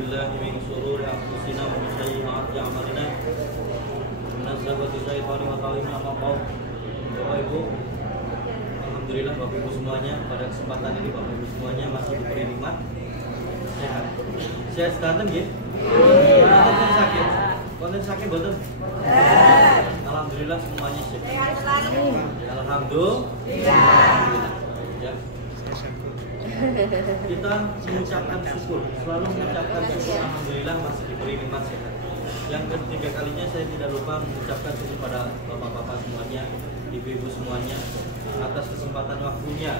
billahi min syururi anfusina wa min sayyiati a'malina. Nazzabati syaitani wa ta'ala amma qaul. Bapak Ibu, alhamdulillah Bapak Ibu semuanya pada kesempatan ini Bapak Ibu semuanya masih diberi nikmat sehat. Sehat sedanten nggih? Konten sakit. Konten sakit mboten? Alhamdulillah semuanya sehat. Alhamdulillah. Ya. Kita mengucapkan syukur, selalu mengucapkan syukur. Alhamdulillah masih diberi nikmat sehat. Yang ketiga kalinya saya tidak lupa mengucapkan syukur pada bapak-bapak semuanya, ibu-ibu semuanya atas kesempatan waktunya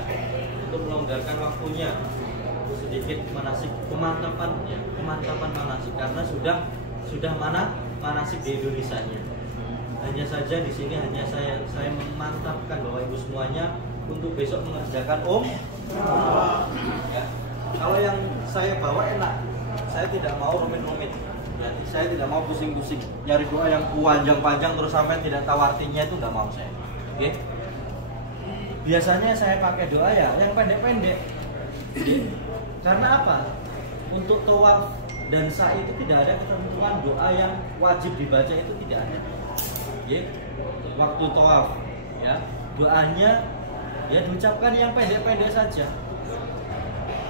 untuk melonggarkan waktunya sedikit manasik pemantapan manasik karena sudah manasik di Indonesianya. Hanya saja di sini hanya saya memantapkan Bapak Ibu semuanya untuk besok mengerjakan ya. Kalau yang saya bawa enak, saya tidak mau rumit-rumit. Ya, saya tidak mau pusing-pusing nyari doa yang panjang-panjang terus sampai tidak tahu artinya, itu nggak mau saya. Oke? Biasanya saya pakai doa ya yang pendek-pendek. Karena apa? Untuk tawaf dan sa'i itu tidak ada ketentuan doa yang wajib dibaca, itu tidak ada. Ya, waktu tawaf ya doanya ya diucapkan yang pendek-pendek saja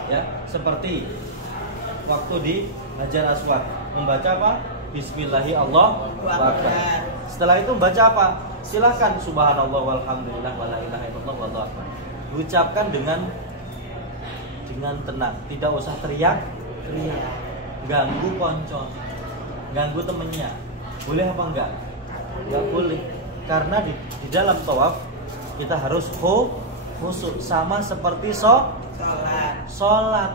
ya, seperti waktu di Hajar Aswad membaca apa? Bismillahirrahmanirrahim. Setelah itu membaca apa? Silahkan subhanallah walhamdulillah wala ilaha illallah wallahu akbar. Diucapkan dengan tenang, tidak usah teriak ganggu konco, ganggu temennya. Boleh apa enggak? Enggak boleh, karena di dalam tawaf kita harus khusyuk, sama seperti sholat.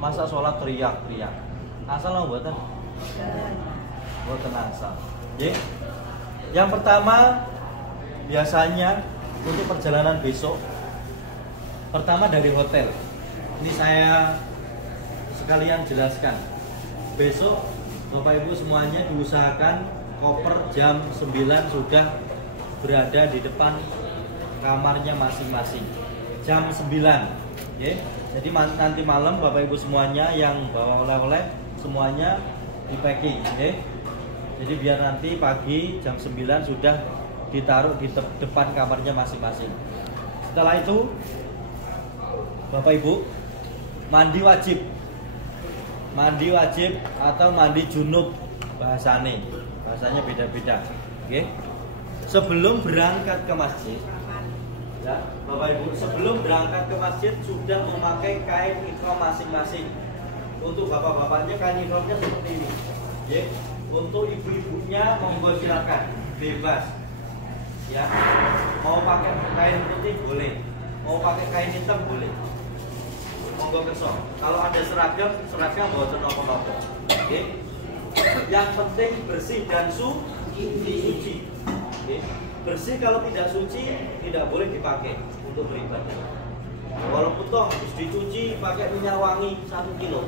Masa sholat teriak-teriak? Asal lo buatan asal. Yang pertama biasanya untuk perjalanan besok, pertama dari hotel. Ini saya sekalian jelaskan. Besok Bapak Ibu semuanya diusahakan koper jam 9 sudah berada di depan kamarnya masing-masing. Jam 9 ya. Jadi nanti malam Bapak Ibu semuanya yang bawa oleh-oleh semuanya di packing ya. Jadi biar nanti pagi jam 9 sudah ditaruh di depan kamarnya masing-masing. Setelah itu Bapak Ibu mandi wajib atau mandi junub bahasanya beda-beda. Oke. Sebelum berangkat ke masjid ya, Bapak Ibu, sebelum berangkat ke masjid sudah memakai kain ihram masing-masing. Untuk bapak-bapaknya kain ihramnya seperti ini. Ya. Untuk ibu-ibunya monggo silakan, bebas. Ya. Mau pakai kain putih boleh, mau pakai kain hitam boleh. Monggo kerso. Kalau ada seragam mboten napa-napa. Oke. Yang penting bersih dan suci. Oke. Bersih, kalau tidak suci tidak boleh dipakai untuk beribadah. Walaupun toh habis dicuci pakai minyak wangi 1 kilo,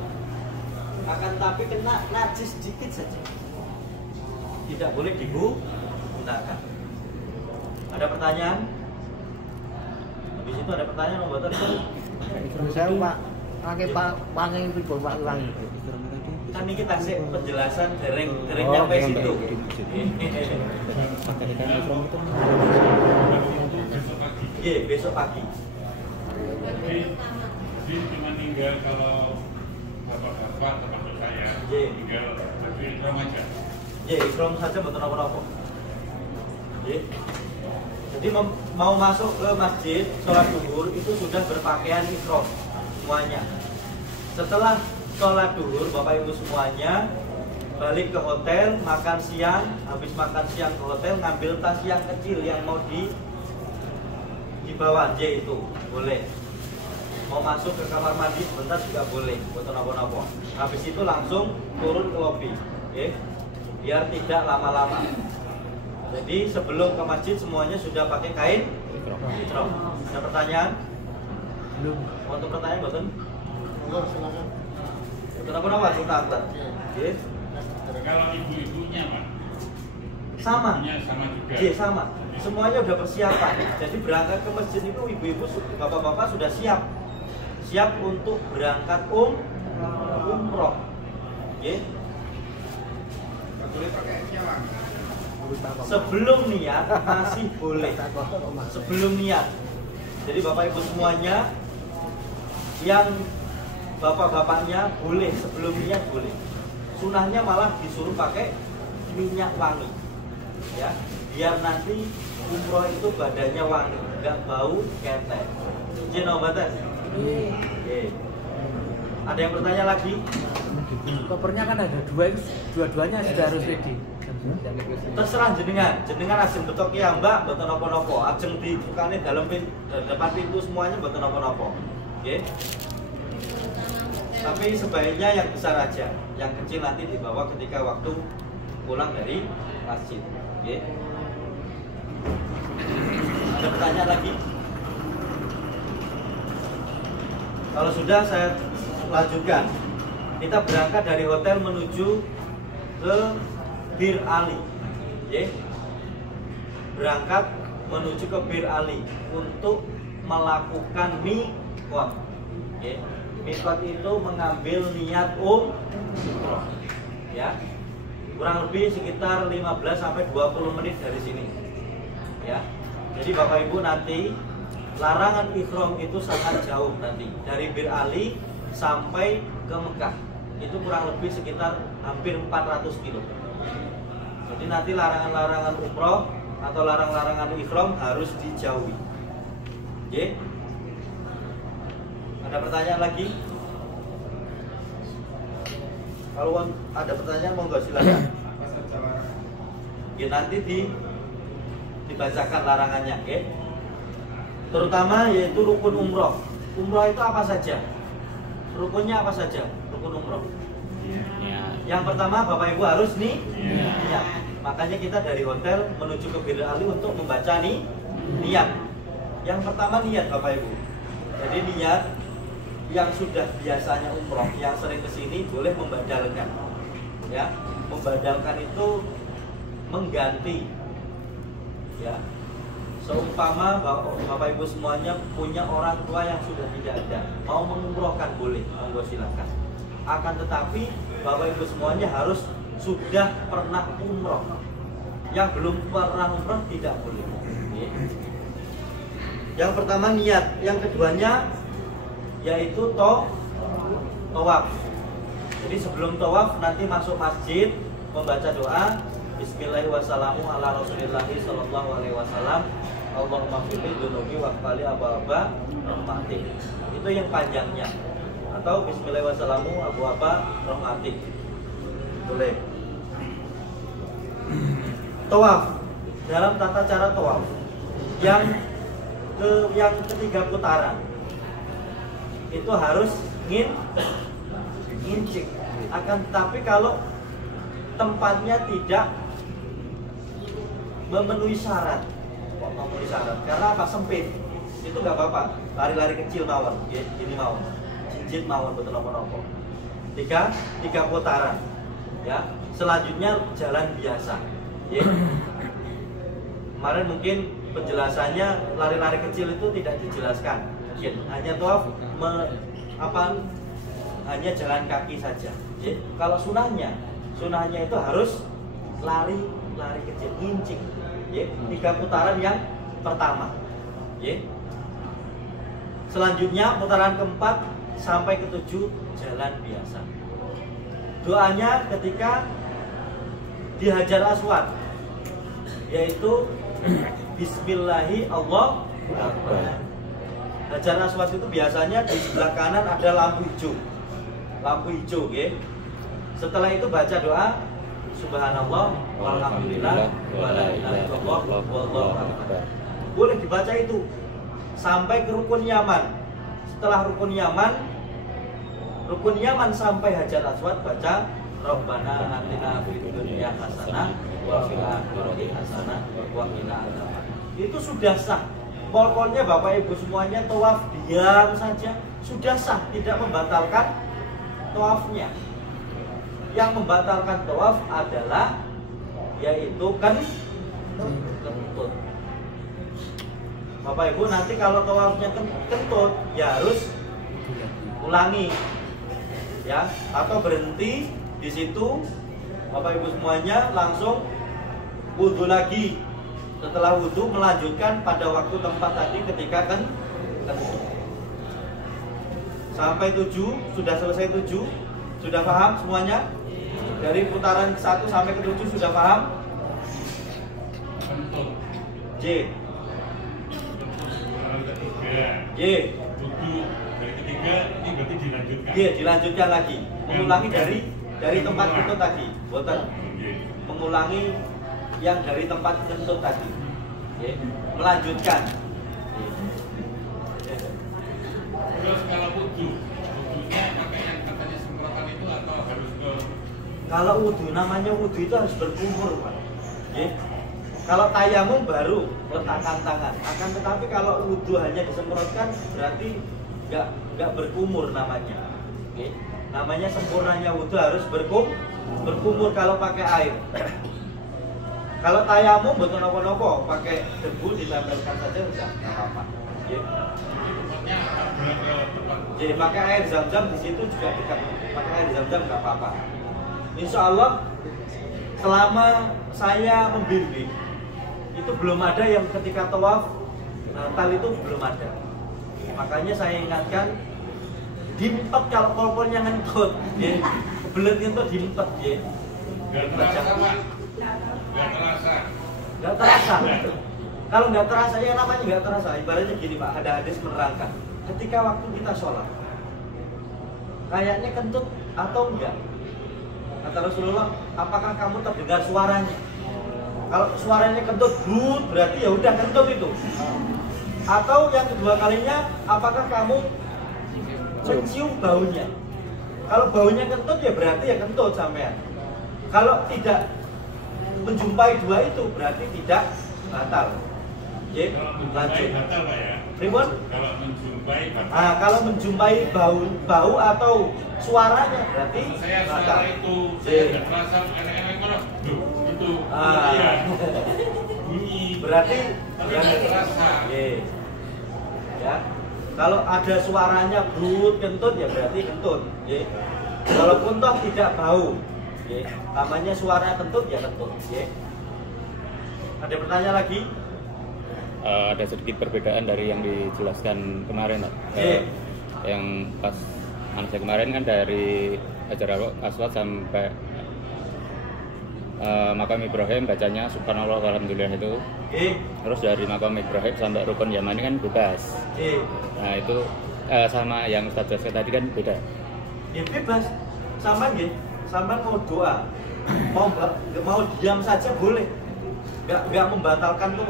akan tapi kena najis sedikit saja, tidak boleh digunakan. Ada pertanyaan? Habis itu ada pertanyaan Mbak Tadi? Saya Pak, pakai wangi itu Pak wangi. Kan ini kita sih penjelasan dereng nyampe situ. Iya, besok pagi. Jadi cuma tinggal kalau bapak-bapak termasuk saya tinggal baju ihram aja. Iya, ihram saja betul apa-apa. Jadi mau masuk ke masjid sholat zuhur itu sudah berpakaian ihram semuanya. Setelah sholat zuhur Bapak Ibu semuanya balik ke hotel, makan siang. Habis makan siang ke hotel, ngambil tas yang kecil yang mau dibawa aja itu boleh. Mau masuk ke kamar mandi sebentar juga boleh, foto napa-napa. Habis itu langsung turun ke lobi, biar tidak lama-lama. Jadi sebelum ke masjid semuanya sudah pakai kain ihram. Ada pertanyaan? Belum. Untuk pertanyaan boten? Silakan. Kenapa kita antar? Kalau ibu-ibunya Pak? Sama. Ibunya sama juga. Sama. Semuanya udah persiapan. Jadi berangkat ke masjid itu ibu-ibu, bapak-bapak sudah siap untuk berangkat umroh. Oke. Sebelum niat masih boleh. Sebelum niat. Jadi Bapak Ibu semuanya yang bapak-bapaknya boleh sebelum niat boleh. Sunahnya malah disuruh pakai minyak wangi. Ya, biar nanti umroh itu badannya wangi, nggak bau ketek. Izin obatan? Oke. Ada yang bertanya lagi? Kopernya kan ada dua-duanya sudah harus ready. Terserah jenengan ajeng betok ya mbak, beton nopo-nopo, ajeng dibukane dalam depan pintu semuanya beton nopo-nopo. Oke. Tapi sebaiknya yang besar aja, yang kecil nanti dibawa ketika waktu pulang dari masjid. Oke. Ada pertanyaan lagi? Kalau sudah saya lanjutkan. Kita berangkat dari hotel menuju ke Bir Ali. Oke. Berangkat menuju ke Bir Ali untuk melakukan miqat. Oke. Miqat itu mengambil niat umroh. Ya. Kurang lebih sekitar 15 sampai 20 menit dari sini. Ya. Jadi Bapak Ibu nanti larangan ihram itu sangat jauh nanti. Dari Bir Ali sampai ke Mekah. Itu kurang lebih sekitar hampir 400 kilo. Jadi nanti larangan-larangan umroh atau larangan ihram harus dijauhi. Oke? Ada pertanyaan lagi? Kalau ada pertanyaan monggo silakan. Ya, nanti dibacakan larangannya, oke? Terutama yaitu rukun umroh. Umroh itu apa saja? Rukunnya apa saja? Rukun umroh. Yang pertama Bapak Ibu harus niat. Makanya kita dari hotel menuju ke Bir Ali untuk membaca niat. Yang pertama niat Bapak Ibu. Jadi niat yang sudah biasanya umroh, yang sering kesini boleh membadalkan. Ya, membadalkan itu mengganti. Ya, seumpama Bapak Ibu semuanya punya orang tua yang sudah tidak ada, mau mengumrohkan boleh, monggo silakan. Akan tetapi Bapak Ibu semuanya harus sudah pernah umroh. Yang belum pernah umroh tidak boleh. Yang pertama niat, yang keduanya yaitu tawaf. Jadi sebelum tawaf nanti masuk masjid membaca doa Bismillahirrahmanirrahim ala Rasulillahi sallallahu alaihi wasallam. Allahumma firli dunubi wa qali aba-aba rahmatik. Itu yang panjangnya. Atau Bismillahirrahmanirrahim abu-aba rahmatik. Boleh. Tawaf. Dalam tata cara tawaf yang ketiga putaran itu harus ngincik. Akan tetapi kalau tempatnya tidak memenuhi syarat, karena apa? Sempit, itu nggak apa-apa. Lari-lari kecil mawon, ya, ini mawon, jinjit mawon, betul nopo-nopo. Tiga putaran, ya. Selanjutnya jalan biasa. Ya. Kemarin mungkin penjelasannya lari-lari kecil itu tidak dijelaskan, mungkin hanya tawaf hanya jalan kaki saja. Ya. Kalau sunahnya itu harus lari kecil, incik. Ya, 3 putaran yang pertama. Ya. Selanjutnya putaran keempat sampai ke-7 jalan biasa. Doanya ketika di Hajar Aswad yaitu Bismillahi Allahu Akbar. Hajar Aswad itu biasanya di sebelah kanan ada lampu hijau. Ya. Setelah itu baca doa Subhanallah walhamdulillah wala ilaha illallah wallahu akbar. Boleh dibaca itu sampai ke rukun Yaman. Setelah rukun Yaman sampai Hajar Aswad baca Rabbana atina fid dunya hasanah wa fil akhirati hasanah wa qina adzabannar. Itu sudah sah. Pokoknya Bapak Ibu semuanya tawaf diam saja sudah sah, tidak membatalkan tawafnya. Yang membatalkan tawaf adalah yaitu kentut. Bapak Ibu nanti kalau tawafnya kentut ya harus ulangi, ya, atau berhenti di situ Bapak Ibu semuanya langsung wudhu lagi. Setelah wudhu melanjutkan pada waktu tempat tadi ketika kan sampai 7, sudah selesai 7, sudah paham semuanya? Dari putaran 1 sampai ke 7 sudah paham? J. Y. Dari ketiga ini berarti dilanjutkan. Y dilanjutkan lagi. Mengulangi dari tempat kentut tadi. Boten. Mengulangi yang dari tempat kentut tadi. Y. Melanjutkan. Terus kalau wudhunya pakai yang katanya semprotan itu atau harus ke? Kalau wudhu, namanya wudhu itu harus berkumur, Pak. Y. Kalau tayamum baru letakkan tangan. Akan tetapi kalau wudhu hanya disemprotkan berarti nggak berkumur namanya. Oke. Namanya sempurnanya wudhu harus berkumur kalau pakai air. Kalau tayamum betul nopo-nopo pakai debu ditempelkan saja udah nggak apa-apa. Oke. Jadi pakai air zam-zam di situ juga dekat. Pakai air zam-zam nggak apa-apa. Insya Allah selama saya membimbing itu belum ada yang ketika tawaf Natal itu belum ada. Makanya saya ingatkan dimpet kalau kolponnya ngentut, ya. Belet itu dimpet, ya. Gak terasa, Pak. Gak terasa. Gak terasa. Kalau nggak terasa ya namanya nggak terasa. Ibaratnya gini Pak, ada hadis menerangkan. Ketika waktu kita sholat, kayaknya kentut atau enggak? Kata Rasulullah, apakah kamu terdengar suaranya? Kalau suaranya kentut, berarti ya udah kentut itu. Atau yang kedua kalinya, apakah kamu mencium baunya? Kalau baunya kentut ya berarti ya kentut sampean. Kalau tidak menjumpai dua itu berarti tidak batal. Jadi lanjut. Batal, Pak ya. Ribut? Kalau menjumpai batal. Nah, kalau menjumpai bau atau suaranya berarti Saya batal. suara itu saya nggak terasa enak-enak kalau itu. Iya. Bunyi. Berarti tapi nggak terasa. Ya. Kalau ada suaranya brut kentut ya berarti kentut. Walaupun toh tidak bau. Namanya suara kentut ya kentut. Ada pertanyaan lagi? Ada sedikit perbedaan dari yang dijelaskan kemarin, yang pas saya kemarin kan dari Hajar Aswad sampai Makam Ibrahim bacanya Subhanallah walhamdulillah itu. Terus dari Makam Ibrahim sampai Rukun Yamani kan bebas. Nah itu sama yang Ustaz jelaskan tadi kan beda. Ya bebas, sama nggih. Sama mau doa, mau diam saja boleh, nggak membatalkan tuh.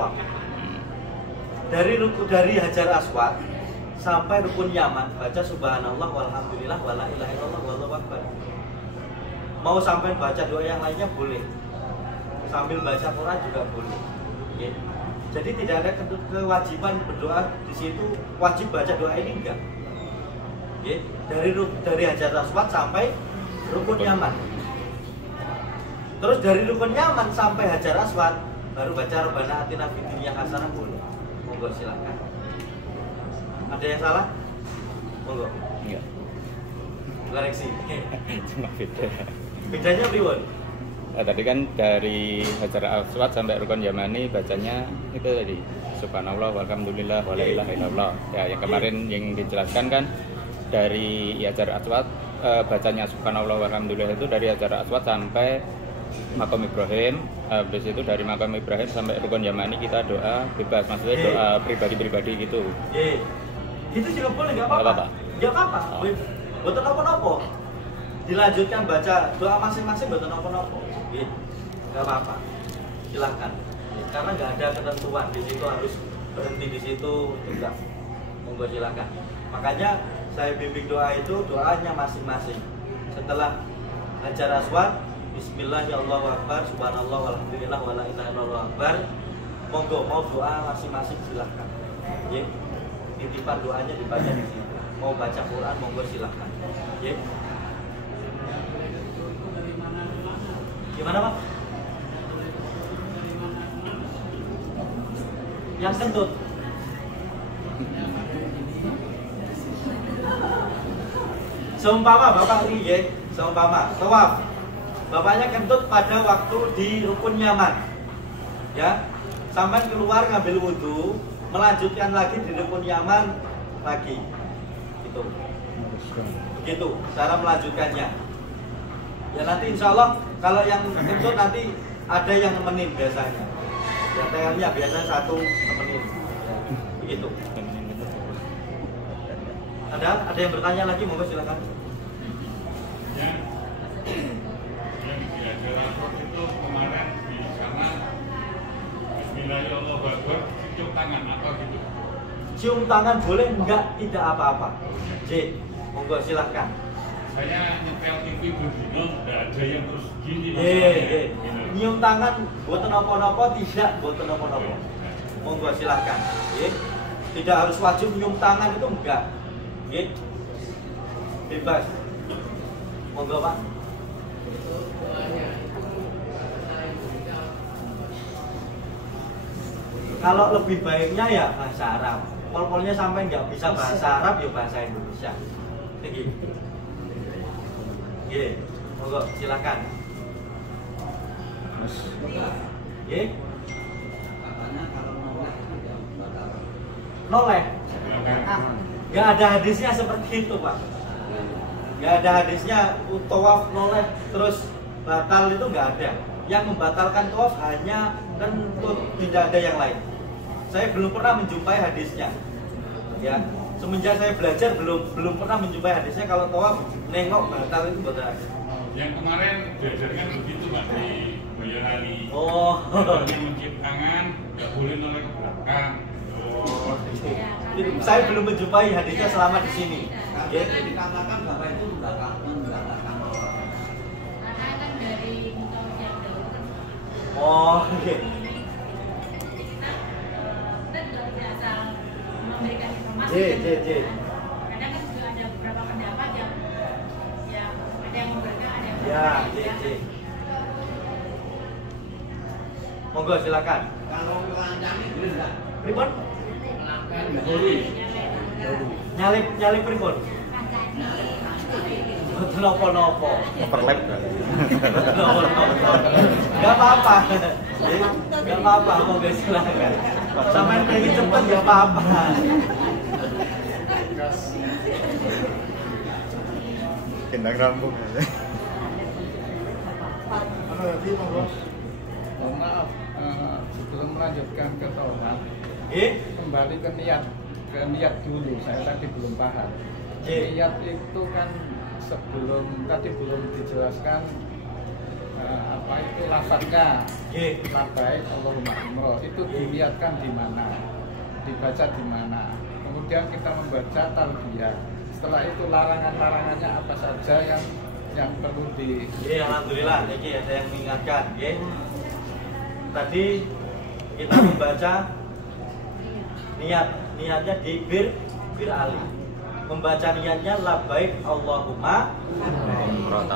Dari Hajar Aswad sampai Rukun Yaman baca Subhanallah walhamdulillah wala ilaha illallah wallahu akbar. Mau sampai baca doa yang lainnya boleh, sambil baca Quran juga boleh. Jadi tidak ada kewajiban berdoa di situ wajib baca doa ini enggak. Dari Hajar Aswad sampai Rukun Yaman. Terus dari Rukun Yaman sampai Hajar Aswad baru baca Rabbana atina fid dunya hasanah boleh. Monggo silakan. Ada yang salah? Monggo. Enggak. Koreksi. Cuma beda. Bedanya pripun? Nah, tadi kan dari Hajar Aswad sampai Rukun Yamani bacanya itu tadi Subhanallah walhamdulillah wala ilaha illallah. Ya, yang kemarin yang dijelaskan kan dari Hajar Aswad bacanya Subhanallah walhamdulillah itu dari Hajar Aswad sampai Makam Ibrahim. Habis itu dari Makam Ibrahim sampai Rukun Yamani kita doa bebas, maksudnya doa pribadi-pribadi gitu. Itu juga boleh, nggak apa-apa. Nggak apa-apa. Betul nopo-nopo. Dilanjutkan baca doa masing-masing betul nopo-nopo. Nggak apa-apa. Silahkan. Karena nggak ada ketentuan di situ harus berhenti di situ, enggak. Monggo silahkan. Makanya saya bimbing doa itu doanya masing-masing. Setelah Hajar Aswad, Bismillah ya Allahu Akbar, Subhanallah walhamdulillah wala ilaha illallah akbar. Monggo mau doa masing-masing silahkan. Titipan doanya dibaca di situ. Mau baca Quran monggo silahkan. Gimana Pak? Yang kentut. Seumpama Bapak ini seumpama tawaf bapaknya kentut pada waktu di rukun nyaman, ya, sampai keluar ngambil wudhu, melanjutkan lagi di rukun nyaman lagi, gitu. Begitu cara melanjutkannya. Ya nanti insya Allah kalau yang kentut nanti ada yang nemenin biasanya. Ya TR-nya biasanya satu nemenin, ya, begitu. Ada yang bertanya lagi, monggo silakan. Yang di acara itu kemarin di sana Bismillahirrahmanirrahim cium tangan atau gitu. Cium tangan boleh enggak? Tidak apa-apa. J, monggo silahkan. Saya nyetel TV berdino, enggak ada yang terus gini. Nyium tangan boten apa-apa, tidak boten apa-apa. Monggo silahkan. Tidak harus wajib nyium tangan itu enggak. Bebas. Monggo Pak. Kalau lebih baiknya ya bahasa Arab. Pol-polnya sampai nggak bisa bahasa Arab ya bahasa Indonesia. Tinggi. Monggo silakan. Noleh. Nggak ada hadisnya seperti itu Pak. Nggak ada hadisnya tawaf noleh terus batal, itu nggak ada. Yang membatalkan tawaf hanya kentut, tidak ada yang lain. Saya belum pernah menjumpai hadisnya. Ya, semenjak saya belajar belum pernah menjumpai hadisnya kalau tawaf nengok batal itu betul. Yang kemarin diajarkan begitu Pak di Boyolali. Oh. Yang mencium tangan nggak boleh noleh ke belakang. Saya belum menjumpai hadisnya selama di sini. Ya. Dikatakan bapak itu membelakang. Karena kan dari yang dahulu. Oh, oke. Kita juga biasa memberikan informasi. Kadang kan juga ada beberapa pendapat yang ada yang membenarkan, ada yang Ya, monggo silakan. Kalau lanjang itu enggak. Pripun? Nyalip pripun? Betul nopo-nopo. Overlap. Gak apa-apa. Gak apa-apa, monggo silakan. Sampai pergi cepet gak apa-apa. Kendang rambung. Mohon maaf, sebelum melanjutkan ke tauhid, kembali ke niat dulu. Saya tadi belum paham. Niat itu kan sebelum tadi belum dijelaskan apa itu lafadznya. Labbaik Allahumma umroh itu diniatkan di mana, dibaca di mana. Kemudian kita membaca talbiyah. Setelah itu larangan-larangannya apa saja yang perlu di. Alhamdulillah, ini ada yang mengingatkan. Tadi kita membaca niatnya di bir ali. Membaca niatnya labbaik Allahumma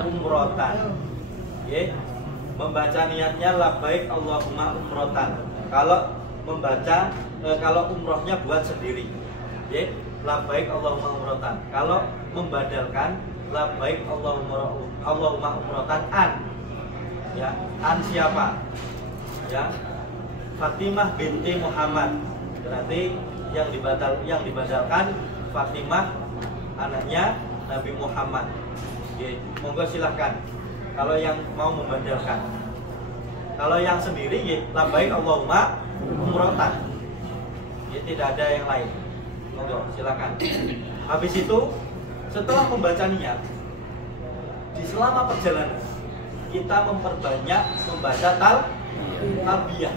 umrotan. Membaca niatnya labbaik Allahumma umrotan. Kalau umrohnya buat sendiri, labbaik Allahumma umrotan. Kalau membadalkan labbaik Allahumma umrotan an. Ya, an siapa? Ya, Fatimah binti Muhammad. Berarti yang dibadalkan Fatimah anaknya Nabi Muhammad. Monggo silahkan. Kalau yang mau membadalkan. Kalau yang sendiri labbaik Allahumma umrotan. Tidak ada yang lain. Monggo silakan. Habis itu setelah membaca niat di selama perjalanan kita memperbanyak membaca talbiyah.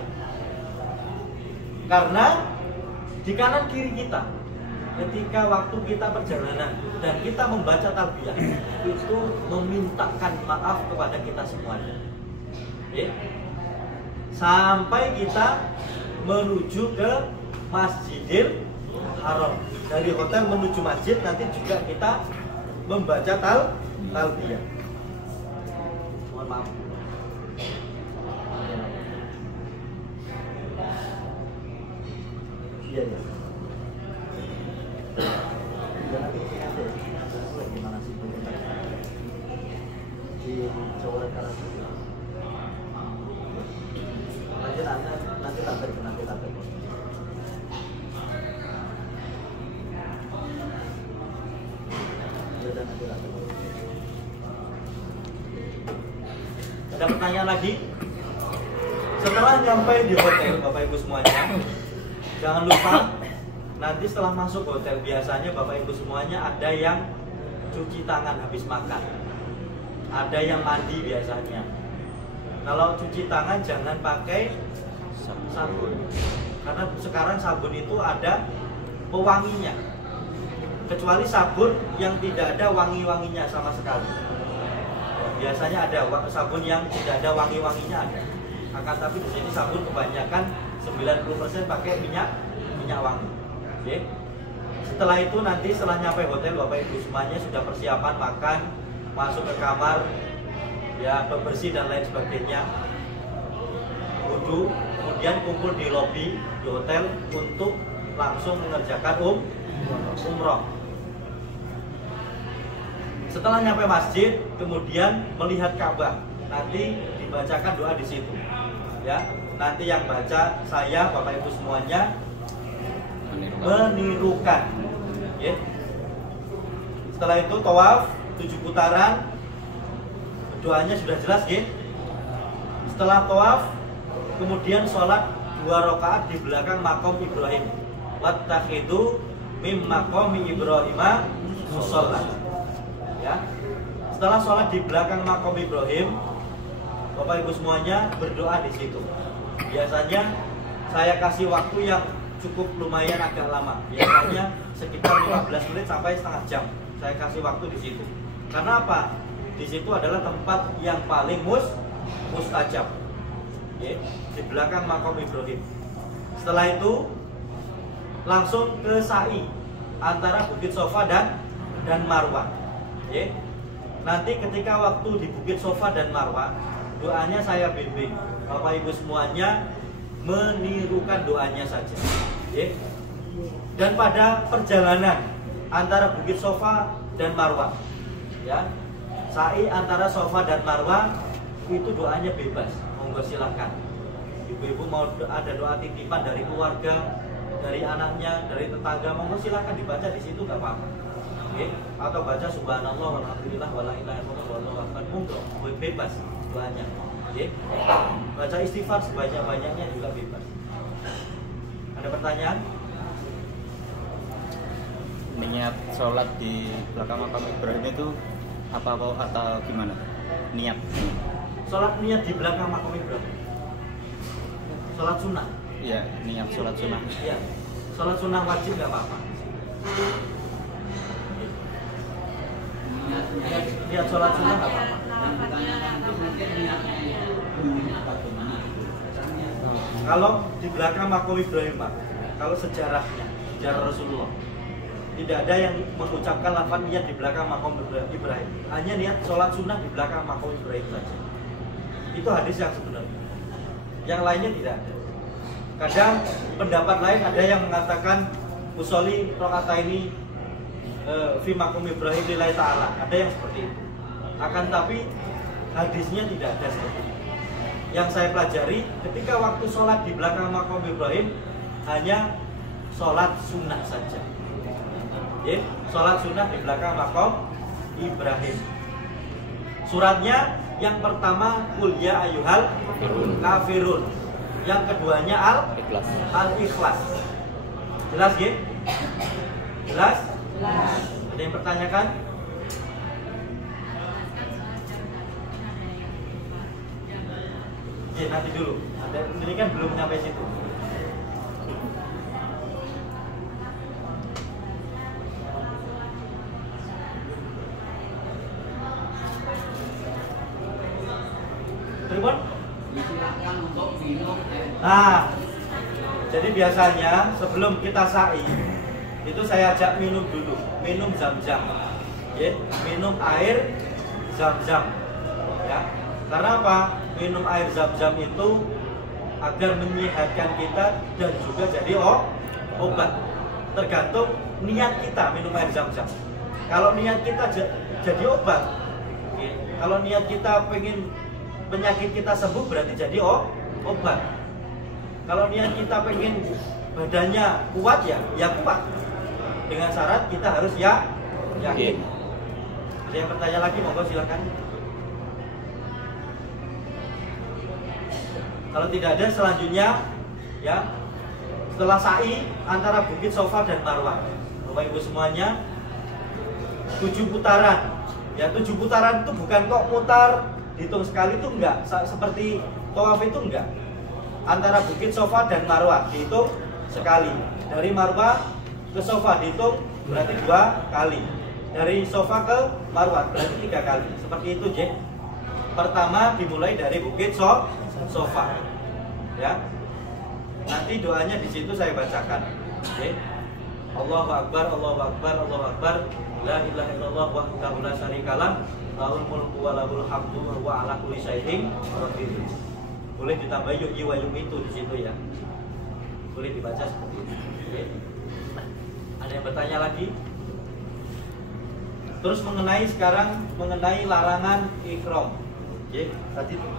Karena di kanan kiri kita ketika waktu kita perjalanan dan kita membaca talbiyah itu memintakan maaf kepada kita semuanya. Sampai kita menuju ke Masjidil Haram. Dari hotel menuju masjid nanti juga kita membaca talbiyah. Mohon maaf. Iya. Gimana sih? coret kanan kiri. Nanti tabel. Ada pertanyaan lagi? Setelah nyampe di hotel, Bapak Ibu semuanya, jangan lupa nanti setelah masuk hotel biasanya Bapak Ibu semuanya ada yang cuci tangan habis makan, ada yang mandi biasanya. Kalau cuci tangan jangan pakai sabun, karena sekarang sabun itu ada pewanginya, kecuali sabun yang tidak ada wangi-wanginya sama sekali. Biasanya ada sabun yang tidak ada wangi-wanginya ada. Akan tapi di sini sabun kebanyakan 90% pakai minyak wangi. Oke. Setelah itu nanti setelah nyampe hotel Bapak Ibu semuanya sudah persiapan makan, masuk ke kamar, ya bebersih dan lain sebagainya. Wudu, kemudian kumpul di lobi di hotel untuk langsung mengerjakan umroh. Setelah nyampe masjid, kemudian melihat Ka'bah. Nanti dibacakan doa di situ. Ya, nanti yang baca saya, Bapak Ibu semuanya menirukan. Ya. Setelah itu tawaf 7 putaran. Doanya sudah jelas, ya. Setelah tawaf, kemudian sholat 2 rakaat di belakang makom Ibrahim. Wattakhidu mim maqami Ibrahim musalla. Ya. Setelah sholat di belakang makom Ibrahim, Bapak Ibu semuanya berdoa di situ. Biasanya saya kasih waktu yang cukup lumayan agak lama. Biasanya sekitar 15 menit sampai setengah jam. Saya kasih waktu di situ. Karena apa? Di situ adalah tempat yang paling mustajab. Ya, di belakang makom Ibrahim. Setelah itu langsung ke sa'i antara Bukit Sofa dan Marwah. Ya. Nanti ketika waktu di Bukit Sofa dan Marwah, doanya saya bimbing. Bapak Ibu semuanya menirukan doanya saja. Ya. Dan pada perjalanan antara Bukit Sofa dan Marwah, ya, sa'i antara Sofa dan Marwah itu doanya bebas, monggo silahkan. Ibu-ibu mau ada doa titipan dari keluarga, dari anaknya, dari tetangga, monggo silahkan dibaca di situ, nggak apa-apa. Okay. Atau baca subhanallah walhamdulillah wala ilaha illallah wallahu akbar, monggo bebas doanya. Okay. Baca istighfar sebanyak-banyaknya juga bebas. Ada pertanyaan? Niat sholat di belakang makam Ibrahim itu apa atau gimana? Niat? Sholat niat di belakang makam Ibrahim. Sholat sunnah. Iya, niat sholat sunnah. Iya. Sholat sunnah wajib nggak apa-apa. Niat sholat sunnah nggak apa-apa. Kalau di belakang makam Ibrahim, Pak, kalau sejarahnya, sejarah Rasulullah, tidak ada yang mengucapkan lafaz niat di belakang makam Ibrahim. Hanya niat sholat sunnah di belakang makam Ibrahim saja. Itu hadis yang sebenarnya. Yang lainnya tidak ada. Kadang pendapat lain ada yang mengatakan usolli rakaataini fi maqam Ibrahim lillahi ta'ala. Ada yang seperti itu. Akan tapi hadisnya tidak ada seperti itu. Yang saya pelajari ketika waktu sholat di belakang maqam Ibrahim hanya sholat sunnah saja. Ya, sholat sunnah di belakang maqam Ibrahim. Suratnya yang pertama Qul ya ayyuhal kafirun. Yang keduanya Al-Ikhlas. Jelas ya? Jelas? Ada yang pertanyakan? Ya, nanti dulu. Ini kan belum sampai situ. Tribun? Nah, jadi biasanya sebelum kita sa'i itu saya ajak minum dulu, minum zam-zam, ya, minum air zam-zam, ya. Karena apa? Minum air zam-zam itu agar menyehatkan kita dan juga jadi obat. Tergantung niat kita minum air zam-zam. Kalau niat kita jadi obat, ya, Kalau niat kita pengen penyakit kita sembuh berarti jadi obat. Kalau niat kita pengen badannya kuat ya kuat. Dengan syarat kita harus yakin. Ada yang bertanya lagi, monggo silakan. Kalau tidak ada, selanjutnya ya, setelah sa'i antara Bukit Sofa dan Marwah, Bapak Ibu semuanya 7 putaran. Ya 7 putaran itu bukan kok mutar dihitung sekali, itu enggak seperti tawaf, itu enggak. Antara Bukit Sofa dan Marwah dihitung sekali. Dari Marwah ke Sofa dihitung berarti 2 kali. Dari Sofa ke Marwah berarti 3 kali. Seperti itu, J. Pertama dimulai dari Bukit Sofa. Ya. Nanti doanya di situ saya bacakan. Oke. Allahu Akbar, Allahu Akbar, Allahu Akbar. La ilaha illallah wahdahu la syarikalah, lahul mulku wa lahul hamdu wa huwa ala kulli syai'in qadir. Boleh ditambah yuhyi wa yumiitu di situ ya. Boleh dibaca seperti itu. Oke. Ada yang bertanya lagi? Terus mengenai larangan ihram. Oke.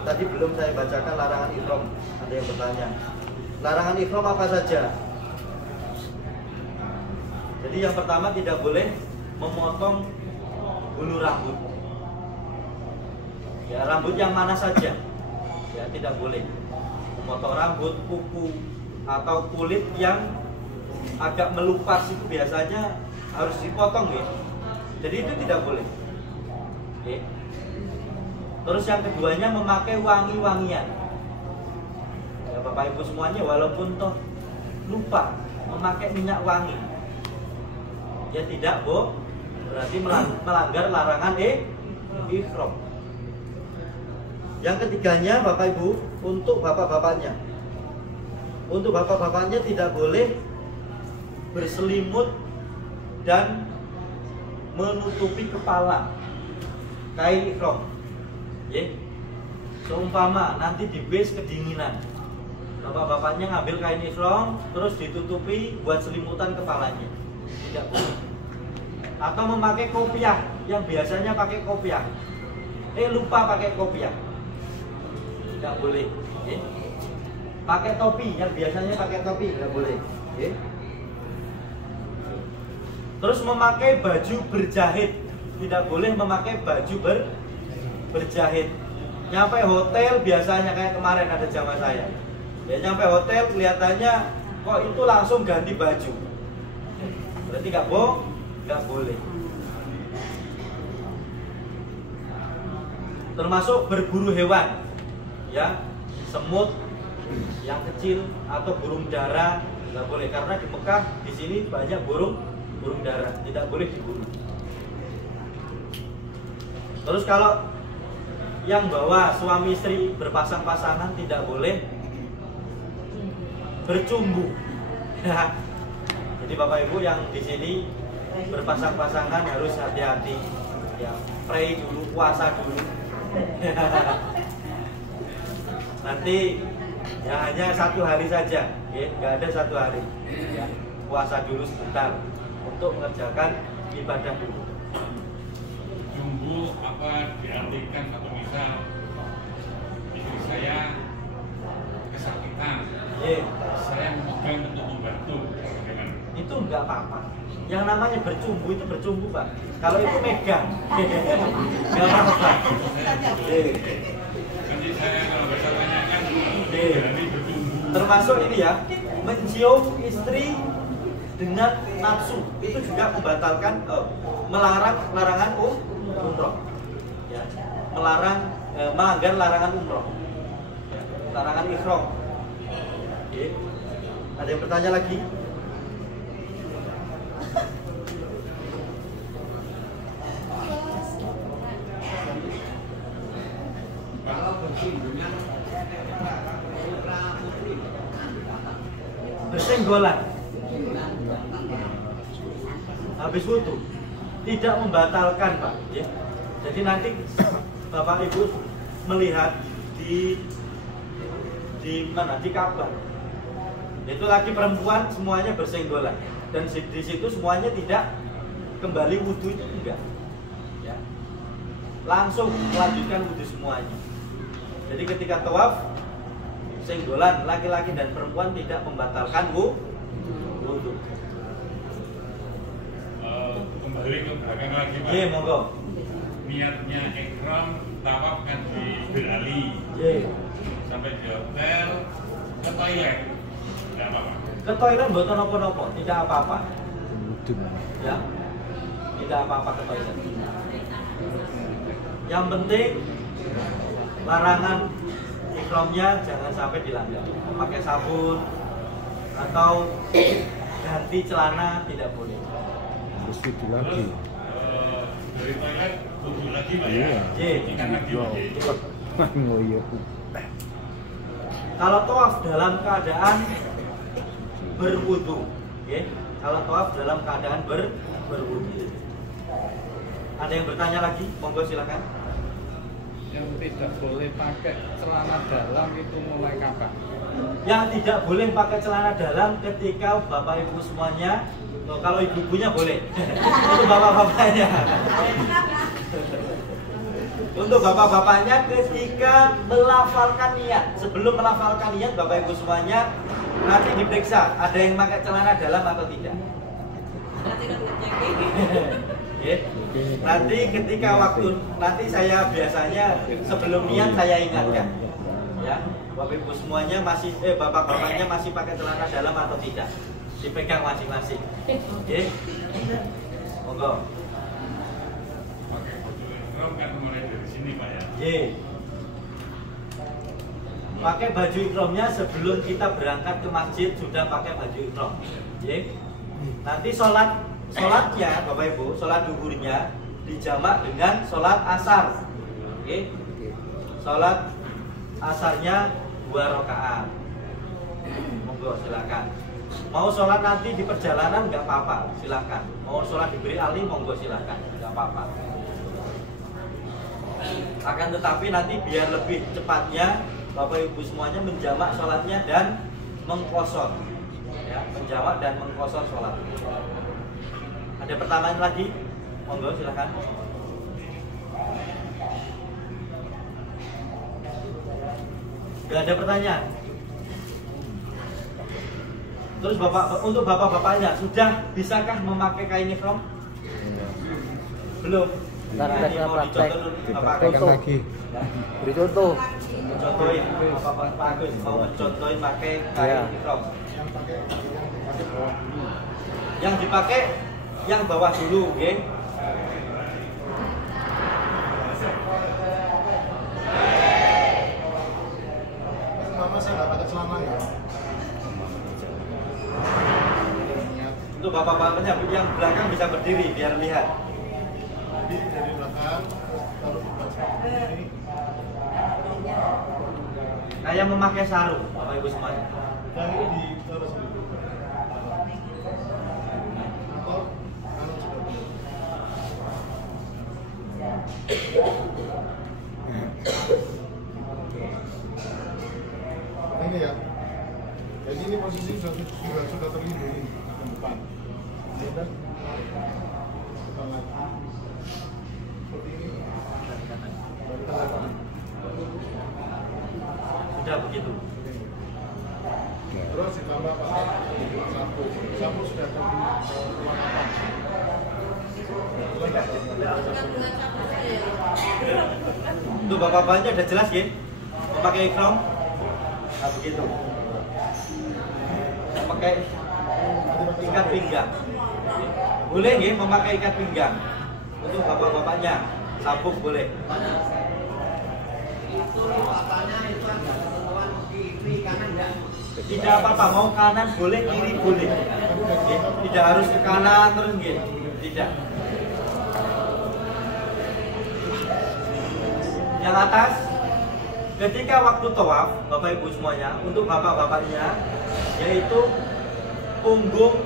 Tadi belum saya bacakan larangan ihram. Ada yang bertanya. Larangan ihram apa saja? Jadi yang pertama tidak boleh memotong bulu rambut. Ya, rambut yang mana saja. Ya, tidak boleh. Memotong rambut, kuku atau kulit yang agak melupas itu biasanya harus dipotong ya. Jadi itu tidak boleh. Oke. Terus yang keduanya memakai wangi-wangian. Ya, Bapak Ibu semuanya walaupun toh lupa memakai minyak wangi, ya tidak berarti melanggar larangan ihram. Yang ketiganya Bapak Ibu, untuk bapak-bapaknya. Untuk bapak-bapaknya tidak boleh berselimut dan menutupi kepala kain ihram. Ya. Seumpama nanti di base kedinginan, bapak-bapaknya ngambil kain ihram terus ditutupi buat selimutan kepalanya. Tidak boleh. Atau memakai kopiah yang biasanya pakai kopiah, lupa pakai kopiah, tidak boleh. Pakai topi yang biasanya pakai topi, tidak boleh. Terus memakai baju berjahit, tidak boleh memakai baju berjahit. Nyampe hotel biasanya kayak kemarin ada jamaah saya, ya nyampe hotel kelihatannya kok itu langsung ganti baju, berarti nggak boleh. Termasuk berburu hewan, ya, semut yang kecil atau burung dara nggak boleh, karena di Mekah di sini banyak burung dara, tidak boleh diburu. Terus kalau yang bawa suami istri berpasang-pasangan tidak boleh bercumbu. Jadi Bapak Ibu yang di sini berpasang-pasangan harus hati-hati, ya, pray dulu, puasa dulu. Nanti ya hanya 1 hari saja, ya, nggak ada 1 hari, ya, puasa dulu sebentar untuk mengerjakan ibadah dulu. Jumbu apa diartikan atau misal istri saya kesakitan, saya memegang untuk membantu, itu nggak apa-apa. Yang namanya bercumbu itu bercumbu, Pak. Kalau itu megang, nggak apa-apa. Nanti saya kalau bersama kan berani bercumbu. Termasuk ini ya, mencium istri dengan nafsu itu juga membatalkan, melarang larangan umroh. Ya, melanggar larangan umroh. Ya, larangan ihram. Oke. Ada yang bertanya lagi? Bersenggolan habis wudu tidak membatalkan, Pak, ya. Jadi nanti Bapak Ibu melihat di mana, di Ka'bah itu laki perempuan semuanya bersenggolan, dan di situ semuanya tidak kembali wudu, itu enggak, ya. langsung melanjutkan wudhu semuanya. Jadi ketika tawaf, senggolan laki-laki dan perempuan tidak membatalkan wudhu. Kembali ke belakang lagi Pak. Iya, monggo. Niatnya ikram tawaf kan di Berali. Iya. Sampai di hotel ke toilet. Tidak apa-apa. Ke toilet mboten napa-napa, tidak apa-apa. Ya. Tidak apa-apa ke toilet. Yang penting larangan ikramnya jangan sampai dilanggar. Pakai sabun atau ganti celana tidak boleh. Terus itu lagi. Dari toilet wudhu lagi Pak ya. Iya. Ikan lagi. Oh iya. Kalau tawaf dalam keadaan berwudu, ya. Kalau tawaf dalam keadaan berwudu. Ada yang bertanya lagi? Monggo silakan. Yang tidak boleh pakai celana dalam itu mulai kapan? Yang tidak boleh pakai celana dalam ketika bapak ibu semuanya, kalau ibu-ibunya boleh. Untuk bapak-bapaknya. Untuk bapak-bapaknya ketika melafalkan niat. Sebelum melafalkan niat bapak ibu semuanya nanti diperiksa ada yang pakai celana dalam atau tidak. Nanti ketika waktu nanti saya biasanya sebelum niat saya ingatkan, ya bapak ibu semuanya masih bapak-bapaknya masih pakai celana dalam atau tidak, dipegang masing-masing. Oke, monggo. Pakai wudhu ikram kan mulai dari sini Pak ya. Pakai baju ikramnya sebelum kita berangkat ke masjid sudah pakai baju ikram. Nanti sholatnya bapak ibu, sholat duhurnya dijamak dengan sholat asar. Sholat asarnya 2 rakaat. Monggo silakan. Mau sholat nanti di perjalanan nggak apa-apa, silakan. Mau sholat di Beri Ali, monggo silakan, nggak apa-apa. Akan tetapi nanti biar lebih cepatnya bapak ibu semuanya menjamak sholatnya dan mengqashar, ya, menjamak dan mengqashar sholat. Ada pertanyaan lagi? Monggo silakan. Gak ada pertanyaan. Terus untuk bapak-bapaknya sudah bisakah memakai kain ihram? Belum. Ntar Ini kita mau praktek. dicontoh Bapak Dipraktekkan lagi. Beri contoh. contohin Pak Agus mau mencontohin pakai kain ihram. Yang dipakai yang bawah dulu, oke? Mama saya nggak pakai celana ya. Untuk bapak-bapaknya yang belakang bisa berdiri biar lihat. Jadi dari belakang taruh di belakang ini. Kayak memakai sarung, Bapak Ibu semuanya. Dan ini di taruh sini. Atau kanan sebelah. Ini ya. Jadi ini posisi sudah terlindungi ke depan. Sudah. Depan lagi. Seperti ini. Dari tengah. Sudah begitu. Terus ditambah pakai sapu. Sapu sudah Untuk bapak-bapaknya udah jelas ya? Memakai ihram? Nah begitu. Memakai ikat pinggang. Boleh ya memakai ikat pinggang. Untuk bapak-bapaknya, sabuk boleh. Itu katanya itu ada ketentuan kiri kanan enggak? Tidak apa-apa, mau kanan boleh, kiri boleh. Ya, tidak harus ke kanan terus gitu. Tidak. Yang atas, ketika waktu tawaf, Bapak Ibu semuanya, untuk bapak-bapaknya, yaitu punggung,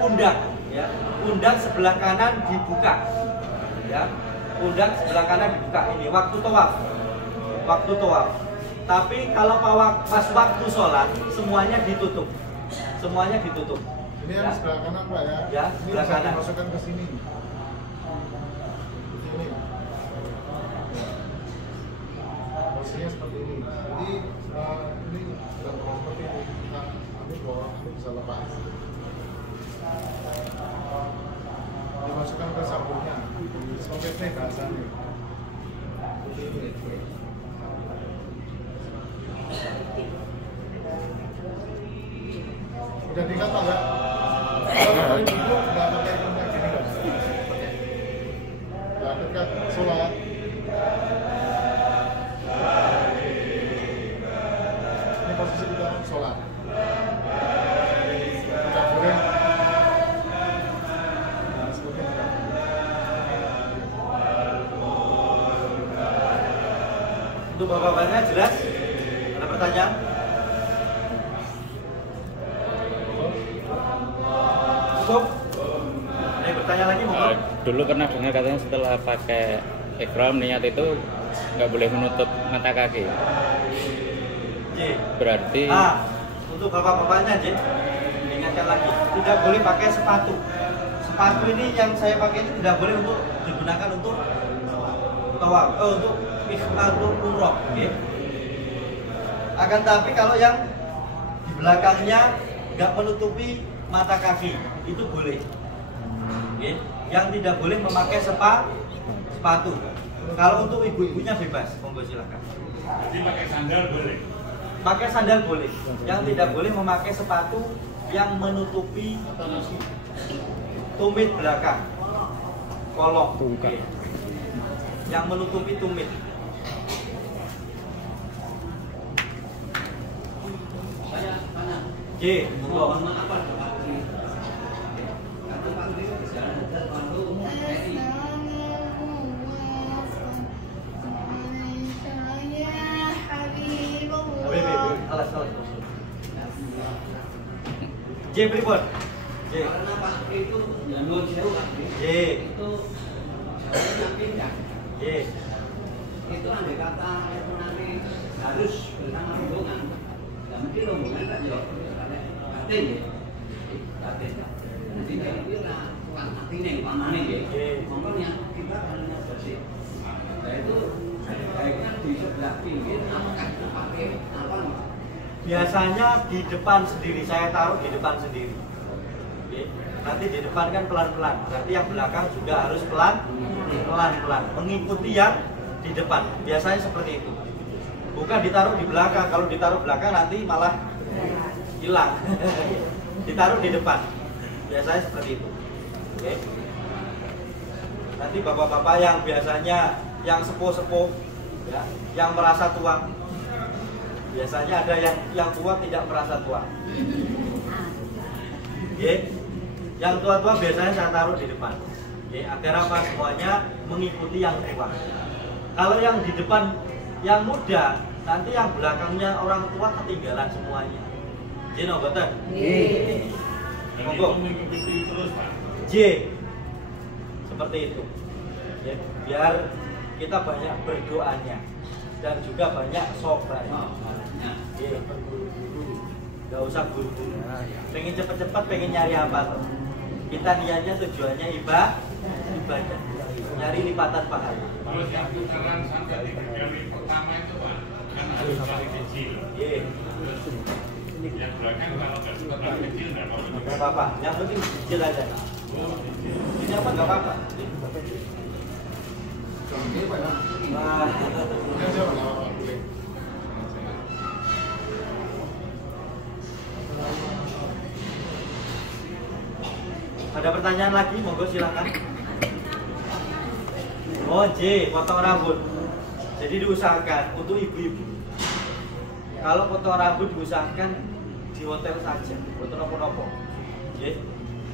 pundak, ya, pundak sebelah kanan dibuka, ya, pundak sebelah kanan dibuka. Ini waktu tawaf. Tapi kalau pas waktu sholat, semuanya ditutup, Ini yang sebelah kanan Pak ya. Ya, Ini sebelah bisa kanan. dimasukkan ke sini. seperti ini. Jadi ini gambaran seperti ini. Kita ambil bahwa ini bisa lepas. Dimasukkan ke sabunnya. Soket nih bahasanya. Seperti ini. Udah diingat enggak? Kalau ini itu enggak pakai kayak gini enggak? Nah, ketika sholat ini posisi kita sholat. Kita boleh. Nah, seperti ini. Untuk bapak-bapaknya jelas? Ada pertanyaan? Cukup? Ada yang bertanya lagi monggo? Dulu pernah dengar katanya setelah pakai ihram niat itu nggak boleh menutup mata kaki. J. Berarti Untuk bapak-bapaknya J, ingatkan lagi, tidak boleh pakai sepatu. Sepatu ini yang saya pakai ini tidak boleh untuk digunakan untuk tawaf, untuk umroh. Okay. Akan tapi kalau yang di belakangnya nggak menutupi mata kaki itu boleh. Okay. Yang tidak boleh memakai sepatu. Kalau untuk ibu-ibunya bebas, monggo silakan. Jadi pakai sandal boleh. Pakai sandal boleh. Yang tidak boleh memakai sepatu yang menutupi tumit belakang, kolong. Okay. Yang menutupi tumit. J, monggo. J, pripun? J. Karena Pak itu nyambung jauh Pak. J. Itu saya pindah. J. Itu andai kata itu nanti harus bersama rombongan. Nah, mungkin rombongan kan ya batin ya. Batin. Jadi kalau kita tukang artinya pamane ya. Makanya kita hanya bersih. Nah itu baiknya di sebelah pinggir apakah kita pakai apa? Biasanya di depan sendiri, saya taruh di depan sendiri. Oke. Nanti di depan kan pelan-pelan, berarti yang belakang juga harus pelan-pelan mengikuti yang di depan. Biasanya seperti itu. Bukan ditaruh di belakang, kalau ditaruh belakang nanti malah hilang. Ditaruh di depan. Biasanya seperti itu. Oke. Nanti bapak-bapak yang biasanya yang sepuh-sepuh ya, yang merasa tua. Biasanya ada yang tua tidak merasa tua. Oke. Yang tua-tua biasanya saya taruh di depan. Oke, agar apa? Semuanya mengikuti yang tua. Kalau yang di depan yang muda, nanti yang belakangnya orang tua ketinggalan semuanya. J, no betul? Dan itu mengikuti terus Pak. J. Seperti itu. Ya, biar kita banyak berdoanya dan juga banyak sobat. Gak usah buru-buru. Pengen cepet-cepet, pengen nyari apa tuh? Kita niatnya tujuannya ibadah, nyari lipatan pahala. Kalau yang putaran sampai 3 kali pertama itu Pak, kan harus kali kecil. Terus yang belakang kalau nggak putaran kecil nggak apa-apa. Gak apa-apa, yang penting kecil aja. Ini apa gak apa-apa? Nah, ada pertanyaan lagi, monggo silakan. Oh J, potong rambut. Jadi diusahakan untuk ibu-ibu. Kalau potong rambut diusahakan di hotel saja, potong nopo-nopo.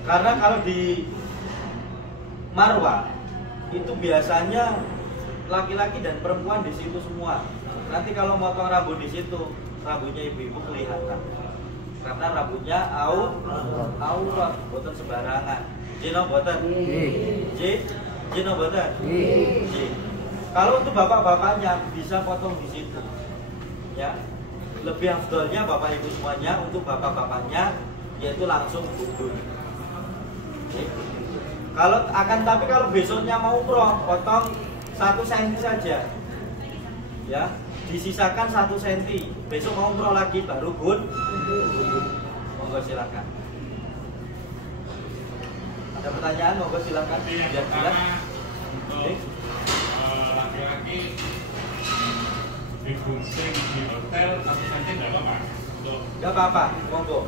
Karena kalau di Marwah itu biasanya laki-laki dan perempuan di situ semua. Nanti kalau motong rambut di situ, rambutnya ibu-ibu kelihatan. Karena rambutnya aurat, boten sembarangan. Jino boten. Jino boten. Kalau untuk bapak-bapaknya bisa potong di situ. Ya. Lebih afdolnya bapak ibu semuanya, untuk bapak-bapaknya yaitu langsung kubur. Tapi kalau besoknya mau umroh, potong 1 cm saja. ya, disisakan 1 cm. Besok mau umroh lagi baru gun. Monggo silakan. Ada pertanyaan? Monggo silakan. Yang Biar jelas. pertama untuk laki-laki digunting di hotel 1 cm nggak apa-apa. Nggak apa-apa, monggo.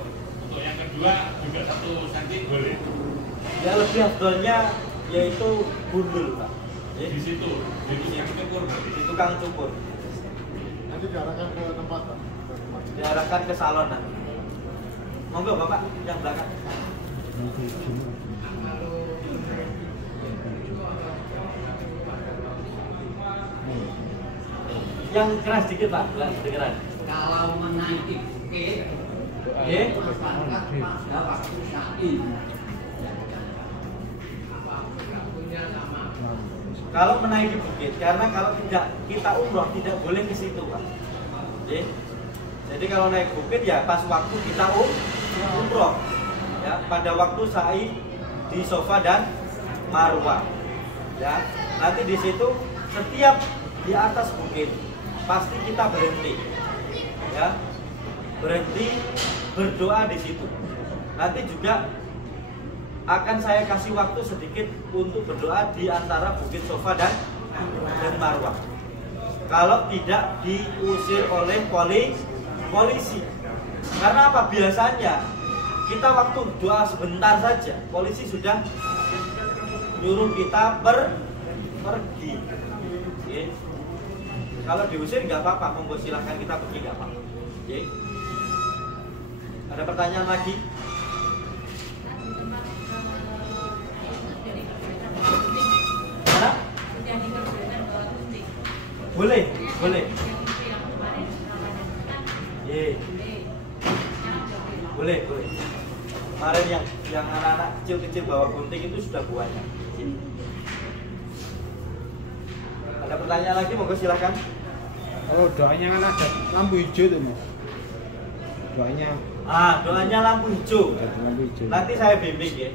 Untuk yang kedua juga 1 cm boleh. Ya lebih afdolnya yaitu gundul, Pak. Di situ, di tukang cukur. Di tukang cukur. Nanti diarahkan ke tempat, Pak. Diarahkan ke salon nanti. Monggo Bapak yang belakang. Yang keras dikit Pak, kedengeran. Kalau menaiki bukit, masyarakat pada waktu sa'i. Kalau menaiki bukit, karena kalau tidak kita umroh tidak boleh ke situ Pak. Oke. Jadi kalau naik bukit ya pas waktu kita umroh, ya pada waktu sa'i di Safa dan Marwah. Ya, nanti di situ setiap di atas bukit pasti kita berhenti, ya berhenti berdoa di situ. Nanti juga akan saya kasih waktu sedikit untuk berdoa di antara bukit Safa dan Marwah. Kalau tidak diusir oleh polisi. Karena apa? Biasanya kita waktu doa sebentar saja, polisi sudah nyuruh kita pergi. Oke. Kalau diusir nggak apa-apa, monggo silahkan kita pergi nggak apa-apa. Oke. Ada pertanyaan lagi? Mana? Boleh, boleh. Boleh, boleh. Kemarin yang anak-anak kecil-kecil bawa gunting itu sudah buahnya. Ada pertanyaan lagi, monggo silakan. Oh, doanya kan ada lampu hijau tuh, Mas. Doanya. Doanya lampu hijau. Lampu hijau. Nanti saya bimbing ya.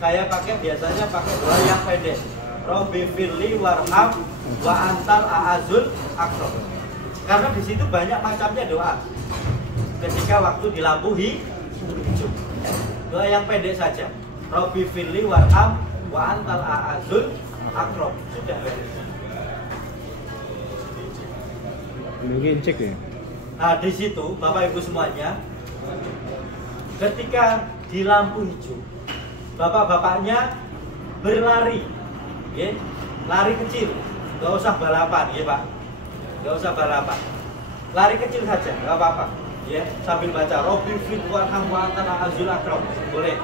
Saya biasanya pakai doa yang pendek. Robbi firli warham wa antal a'azul akram. Karena di situ banyak macamnya doa. Ketika waktu di lampu hijau. Doa yang pendek saja. Robbi firli warham wa antal a'azul akram. Sudah beres. Mungkin cek ya. Nah di situ Bapak Ibu semuanya, ketika di lampu hijau, bapak-bapaknya berlari, ya, lari kecil, nggak usah balapan, ya Pak, nggak usah balapan, lari kecil saja, nggak apa-apa, ya, sambil baca Robbi fil warham wa antal azul akram, boleh.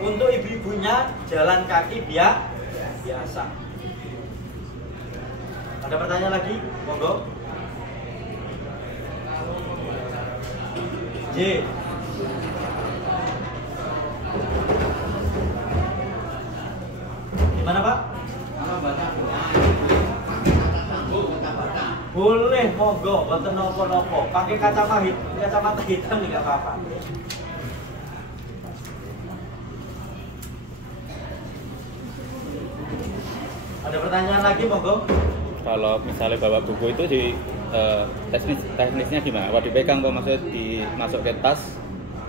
Untuk ibu-ibunya jalan kaki biasa. Ada pertanyaan lagi, monggo. J. Gimana Pak? Kalau baca doa itu pakai kata sambung, kata baca. Boleh, monggo, boten nopo-nopo. Pakai kacamata hitam nggak apa-apa. Ada pertanyaan lagi, monggo? Kalau misalnya bawa buku itu di teknisnya gimana? Apa dipegang apa maksudnya dimasuk ke tas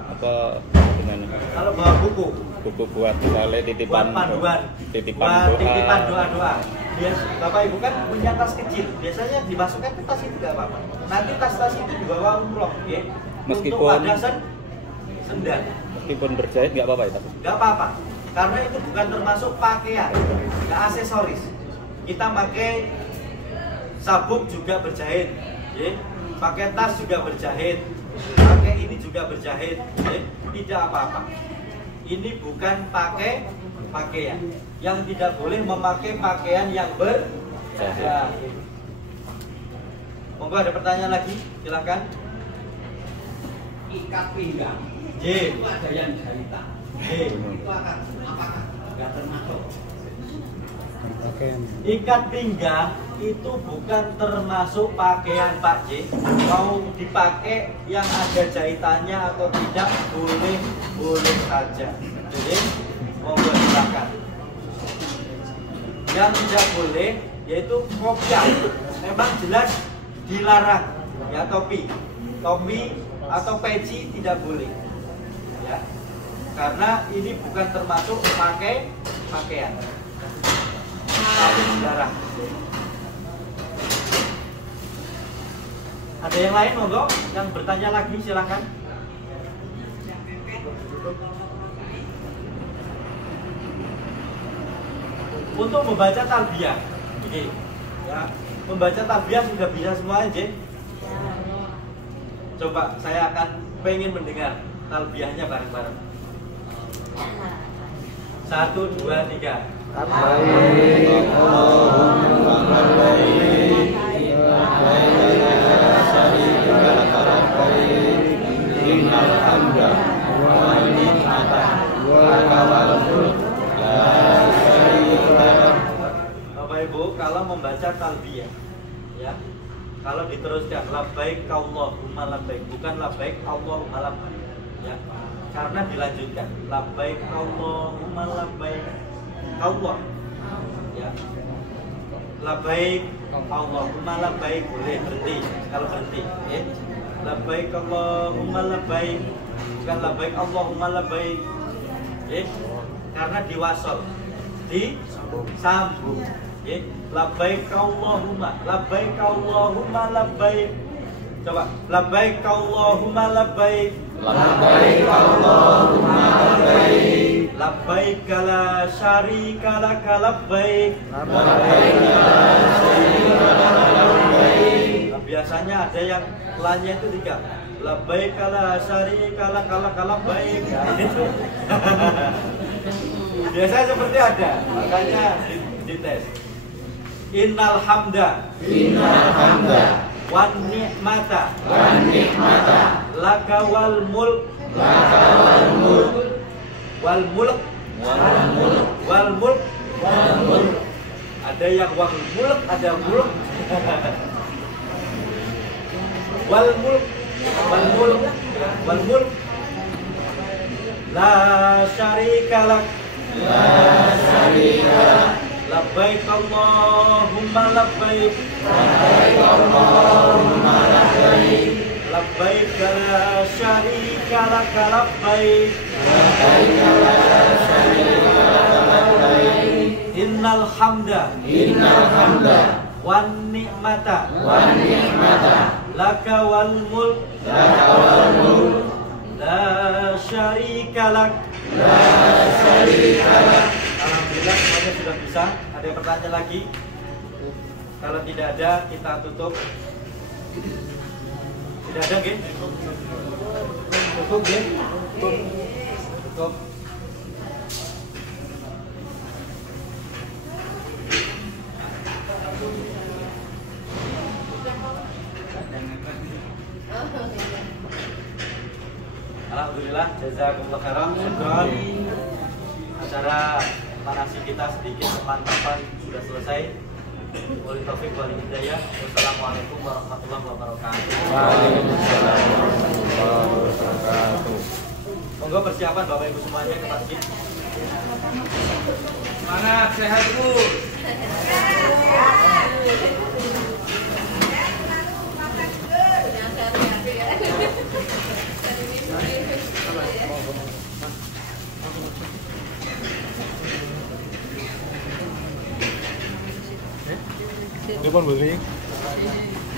apa gimana? Kalau bawa buku Buat misalnya titipan buat panduan, titipan buat titipan doa. Bapak Ibu kan punya tas kecil, biasanya dimasukkan ke tas itu nggak apa-apa. Nanti tas-tas itu dibawa umroh, ya. Untuk wadah sendal. Meskipun berjahit nggak apa-apa ya? Nggak apa-apa, karena itu bukan termasuk pakaian, nggak aksesoris. Kita pakai sabuk juga berjahit, ya. Pakai tas juga berjahit, pakai ini juga berjahit, ya. Tidak apa-apa. Ini bukan pakaian. Yang tidak boleh memakai pakaian yang berjahit. Monggo ada pertanyaan lagi, silakan. Ikat pinggang. J. Itu ada yang jahitan. J. Itu apakah nggak termasuk? Ikat pinggang itu bukan termasuk pakaian Pak J. Mau dipakai yang ada jahitannya atau tidak boleh saja. Jadi monggo silakan. Yang tidak boleh yaitu kopiah. Memang jelas dilarang ya, topi atau peci tidak boleh ya, karena ini bukan termasuk pakaian tapi dilarang. Ada yang lain monggo yang bertanya lagi silakan. Untuk membaca talbiyah, oke, ya, membaca talbiyah sudah bisa semua aja. Coba saya akan pengen mendengar talbiyahnya bareng-bareng. 1, 2, 3. Labbaik Allahumma labbaik, labbaik la syarika laka labbaik, innal hamda wan ni'mata laka wal mulk la syarika lak. Bapak Ibu, kalau membaca talbiyah ya, kalau diteruskan labbaik Allahumma labbaik, bukan labbaik Allahumma labbaik ya, karena dilanjutkan labbaik Allahumma labbaik Allah ya, labbaik Allahumma labbaik boleh berhenti kalau berhenti ya. Labbaik Allahumma labbaik, bukan labbaik Allahumma labbaik ya, karena diwasol disambung ya. Labbaik Allahumma labbaik. Coba labbaik Allahumma labbaik, Labbaik Allahumma labbaik, labbaik la syarika laka labbaik, labbaik la syarika laka labbaik. Nah, biasanya ada yang lainnya itu 3. Labbaik la syarika laka labbaik. Biasanya seperti ada, makanya dites. Innal hamda wan ni'mata laka wal mulk ada yang wal mulk, ada mulk. wal mulk la syarika lak, labbaik Allahumma labbaik, labbaik la syarika laka labbaik, innal hamda wan ni'mata laka wal mulk la syarika lak. Alhamdulillah semuanya sudah bisa. Ada yang bertanya lagi? Kalau tidak ada, kita tutup. Tidak ada, nggih? Tutup, nggih? Tutup. Alhamdulillah, jazakumullah khairan. Syukran. Acara manasik kita sedikit pemantapan sudah selesai. Wali taufik wal hidayah. Wassalamualaikum warahmatullahi wabarakatuh. Waalaikumsalam warahmatullahi wabarakatuh. Monggo persiapan Bapak Ibu semuanya ke masjid. Mana sehat Bu? Ini pun